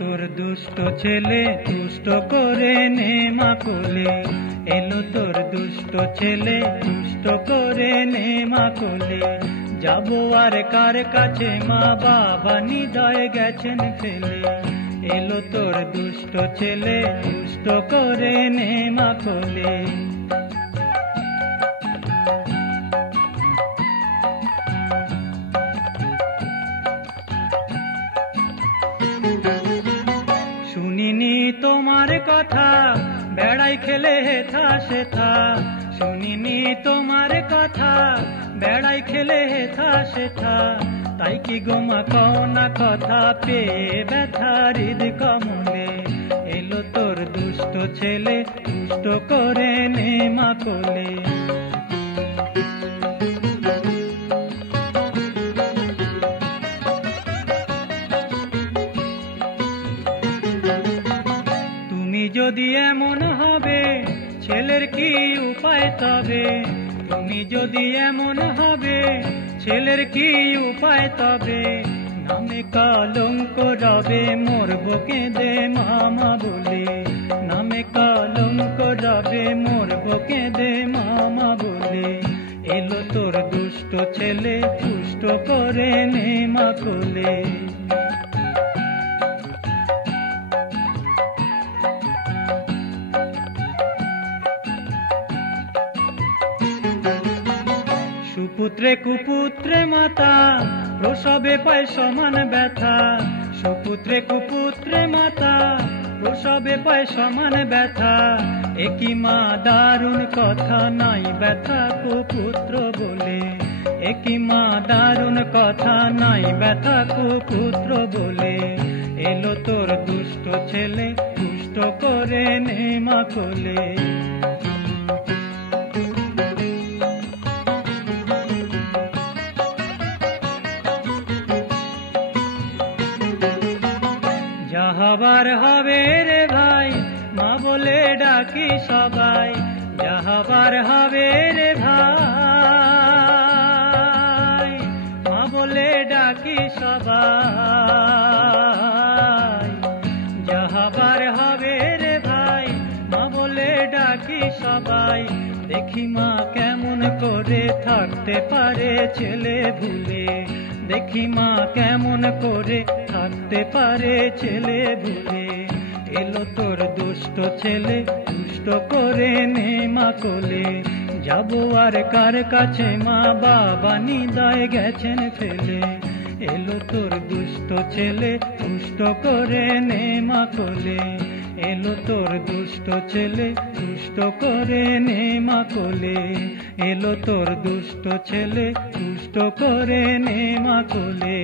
তোর দুষ্ট ছেলে দুষ্ট করে নে মা কোলে, এলো তোর দুষ্ট ছেলে দুষ্ট করে নে মা কোলে। যাবো আর কার কাছে মা বাবা নিদয় গেছেন ফেলে, এলো তোর দুষ্ট ছেলে দুষ্ট করে নে মা কোলে। শুনিনি তোমার কথা বেড়াই খেলে হেথা সেথা, শুনিনি তোমার কথা বেড়াই খেলে হেথা সেথা। তাই কি গোমা কও না কথা পেয়ে ব্যথা হৃদ কমলে, এলো তোর দুষ্ট ছেলে দুষ্ট করে নে মা কোলে। যদি এমন হবে ছেলের কি উপায় তবে, তুমি যদি এমন হবে ছেলের কি উপায় তবে। নামে কলঙ্ক রবে মরব কেঁদে মামা বলে, নামে কলঙ্ক রবে মরব কেঁদে মামা বলে। এলো তোর দুষ্ট ছেলে দুষ্ট করে নে মা কোলে। সুপুত্রে কুপুত্রে মাতা প্রসবে পায় সমান ব্যথা, সুপুত্রে কুপুত্রে মাতা প্রসবে পায় সমান ব্যথা। একই মা দারুণ কথা নাই ব্যথা কুপুত্র বলে, একই মা দারুণ কথা নাই ব্যথা কুপুত্র বলে। এলো তোর দুষ্ট ছেলে দুষ্ট করে নে মা কোলে। যাহাবার হবে রে ভাই মা বলে ডাকি সবাই, যাহাবার হবে রে ভাই মা বলে ডাকি সবাই। যাহাবার হবে রে ভাই মা বলে ডাকি সবাই। দেখি মা কেমন করে থাকতে পারে ছেলে ভুলে, দেখি মা কেমন করে থাকতে পারে ছেলে ভুলে। এলো তোর দুষ্ট ছেলে দুষ্ট করে নে মা কোলে। যাবো আর কার কাছে মা বাবা নিদয় গেছেন ফেলে, এলো তোর দুষ্ট ছেলে দুষ্ট করে নে মা কোলে। এলো তোর দুষ্ট ছেলে দুষ্ট করে নে মা কোলে, এলো তোর দুষ্ট ছেলে দুষ্ট করে নে মা কোলে।